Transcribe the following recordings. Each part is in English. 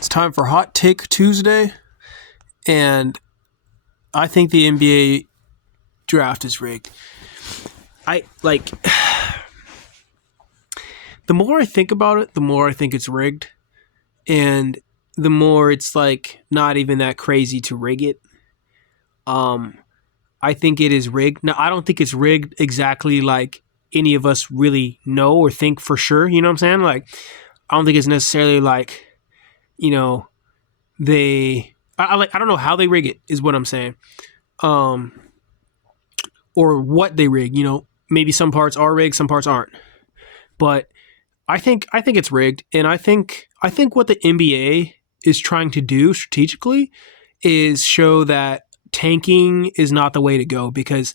It's time for Hot Take Tuesday, and I think the NBA draft is rigged. I like the more I think about it, the more I think it's rigged, and the more it's like not even that crazy to rig it. Um, I think it is rigged. Now, I don't think it's rigged exactly like any of us really know or think for sure. You know what I'm saying? Like, I don't think it's necessarily like, you know, they. I don't know how they rig it. Is what I'm saying. Um, or what they rig. Maybe some parts are rigged, some parts aren't. But I think it's rigged, and I think what the NBA is trying to do strategically is show that tanking is not the way to go, because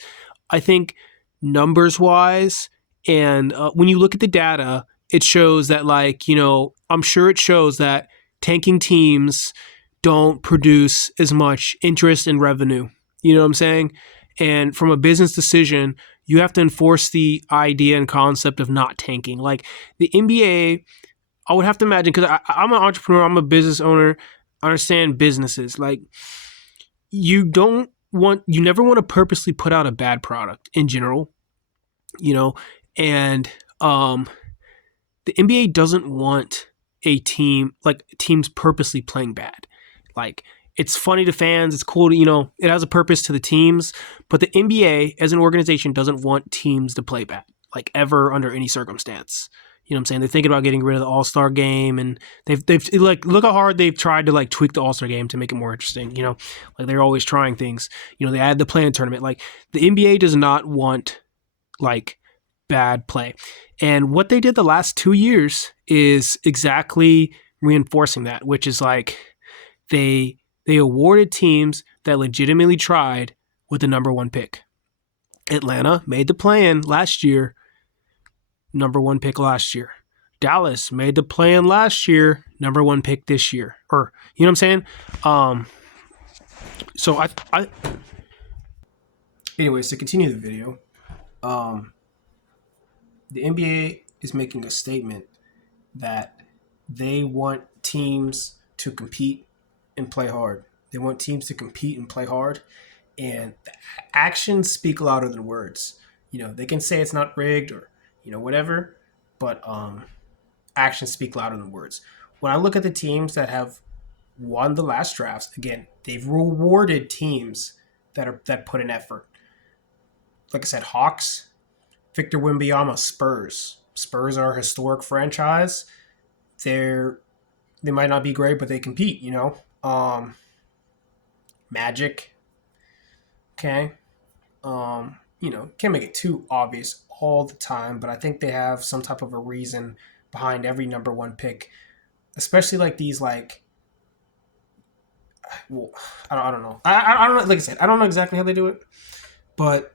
I think numbers wise, and when you look at the data, it shows that, I'm sure it shows that tanking teams don't produce as much interest and revenue. You know what I'm saying? And from a business decision, you have to enforce the idea and concept of not tanking. Like the NBA, I would have to imagine, because I'm an entrepreneur, I'm a business owner, I understand businesses. Like you never want to purposely put out a bad product in general, you know, and the NBA doesn't want teams purposely playing bad. Like it's funny to fans, it's cool to, it has a purpose to the teams, but the NBA as an organization doesn't want teams to play bad, like ever under any circumstance. You know what I'm saying? They're thinking about getting rid of the All-Star game, and they've like, look how hard they've tried to like tweak the All-Star game to make it more interesting. Like they're always trying things. They add the play-in tournament. Like the NBA does not want like bad play. And what they did the last 2 years is exactly reinforcing that, which is like they awarded teams that legitimately tried with the number one pick. Atlanta made the play-in last year, number one pick last year. Dallas made the play-in last year, number one pick this year. Or, you know what I'm saying? So I anyways, to continue the video, the NBA is making a statement that they want teams to compete and play hard. They want teams to compete and play hard, and actions speak louder than words. They can say it's not rigged or whatever, but actions speak louder than words. When I look at the teams that have won the last drafts, again, they've rewarded teams that put in effort. Like I said, Hawks, Victor Wembanyama, Spurs. Spurs are a historic franchise. They might not be great, but they compete. Magic. Okay. Can't make it too obvious all the time, but I think they have some type of a reason behind every number one pick, especially like these well, I don't know. I don't know. Like I said, I don't know exactly how they do it, but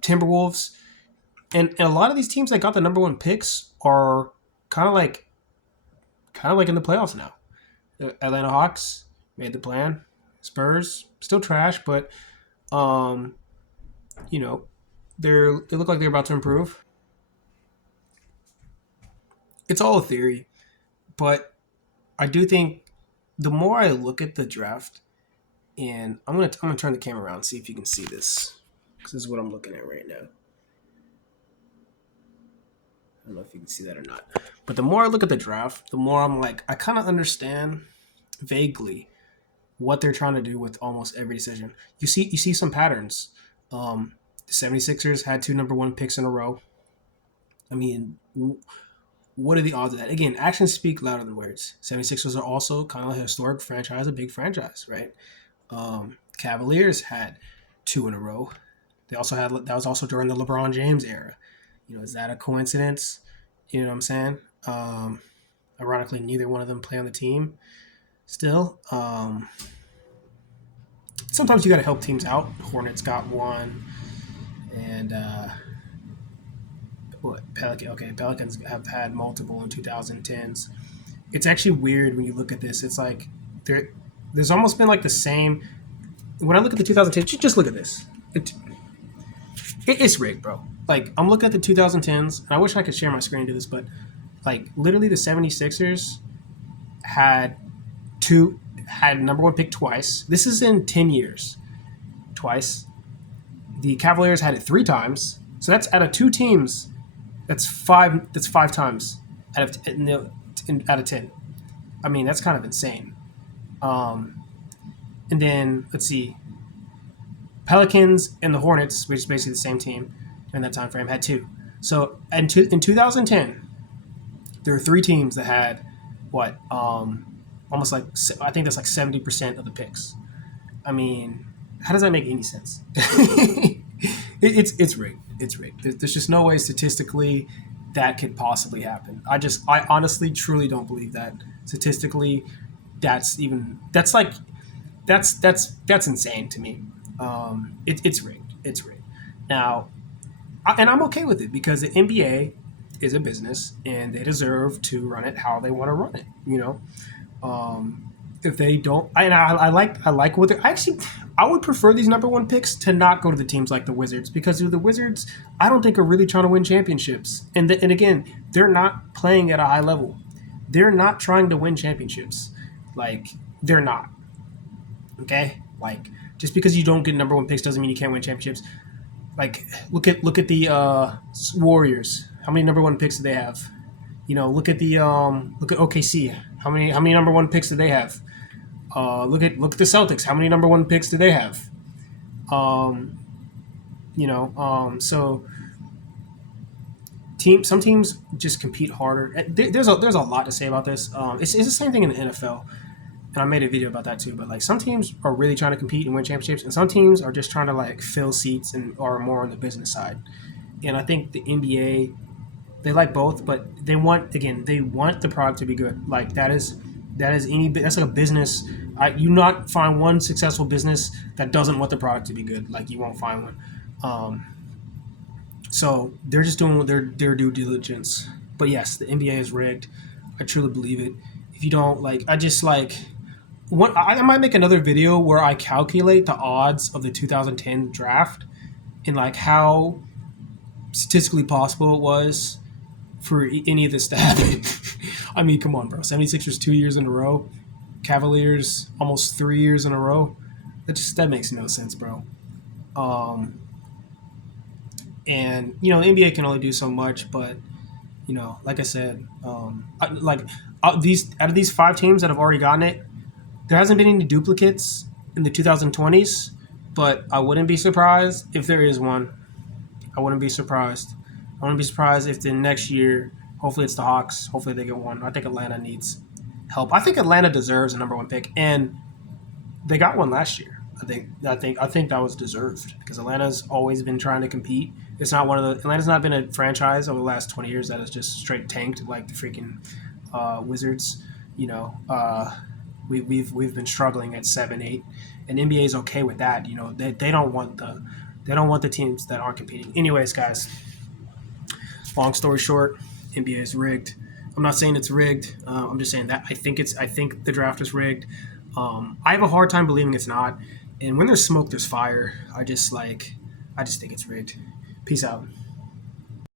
Timberwolves and a lot of these teams that got the number one picks are kind of like in the playoffs now. The Atlanta Hawks made the plan. Spurs still trash, but they look like they're about to improve. It's all a theory, but I do think the more I look at the draft, and I'm gonna turn the camera around and see if you can see this, because this is what I'm looking at right now. I don't know if you can see that or not, but the more I look at the draft, the more I'm like, I kind of understand vaguely what they're trying to do with almost every decision. You see some patterns. The 76ers had two number one picks in a row. I mean, what are the odds of that? Again, actions speak louder than words. 76ers are also kind of a historic franchise, a big franchise, right? Cavaliers had two in a row. They also had, that was also during the LeBron James era. Is that a coincidence? You know what I'm saying? Ironically, neither one of them play on the team still. Sometimes you got to help teams out. Hornets got one, and Pelicans have had multiple in 2010s. It's actually weird when you look at this. It's like there's almost been like the same. When I look at the 2010s, just look at this. It's rigged, bro. Like, I'm looking at the 2010s, and I wish I could share my screen to this, but like literally the 76ers had two had number one pick twice. This is in 10 years, twice. The Cavaliers had it three times. So that's out of two teams. That's five. That's five times out of 10. I mean, that's kind of insane. Um, and then let's see, Pelicans and the Hornets, which is basically the same team in that time frame, had two. So in 2010, there were three teams that had what almost like I think that's like 70% of the picks. I mean, how does that make any sense? It's rigged. It's rigged. There's just no way statistically that could possibly happen. I honestly truly don't believe that statistically. That's like that's insane to me. It's rigged. It's rigged. Now, and I'm okay with it because the NBA is a business and they deserve to run it how they want to run it. If they don't, I like what they're actually. I would prefer these number one picks to not go to the teams like the Wizards because the Wizards I don't think are really trying to win championships. And again, they're not playing at a high level. They're not trying to win championships. Like they're not. Okay, like just because you don't get number one picks doesn't mean you can't win championships. Like look at the Warriors. How many number one picks do they have? Look at OKC. How many number one picks do they have? Look at the Celtics. How many number one picks do they have? Um, so some teams just compete harder. There's a lot to say about this. It's the same thing in the NFL, and I made a video about that too. But like some teams are really trying to compete and win championships, and some teams are just trying to like fill seats and are more on the business side. And I think the NBA they like both, but they want the product to be good. Like that's like a business. You not find one successful business that doesn't want the product to be good. Like you won't find one. Um, so they're just doing their due diligence. But yes, the NBA is rigged. I truly believe it. If you don't like, I just like. I might make another video where I calculate the odds of the 2010 draft and like how statistically possible it was for any of this to happen. I mean, come on, bro. 76ers 2 years in a row. Cavaliers almost 3 years in a row. That makes no sense, bro. Um, and the NBA can only do so much, but like I said, these out of these five teams that have already gotten it, there hasn't been any duplicates in the 2020s. But I wouldn't be surprised if there is one. I wouldn't be surprised. I wouldn't be surprised if the next year, hopefully it's the Hawks. Hopefully they get one. I think Atlanta needs help. I think Atlanta deserves a number one pick, and they got one last year. I think that was deserved because Atlanta's always been trying to compete. It's not one of the Atlanta's not been a franchise over the last 20 years that has just straight tanked like the freaking Wizards. You know, we've been struggling at 7-8, and NBA is okay with that. They don't want the teams that aren't competing. Anyways, guys, long story short, NBA is rigged. I'm not saying it's rigged. I'm just saying that I think the draft is rigged. I have a hard time believing it's not. And when there's smoke, there's fire. I just think it's rigged. Peace out.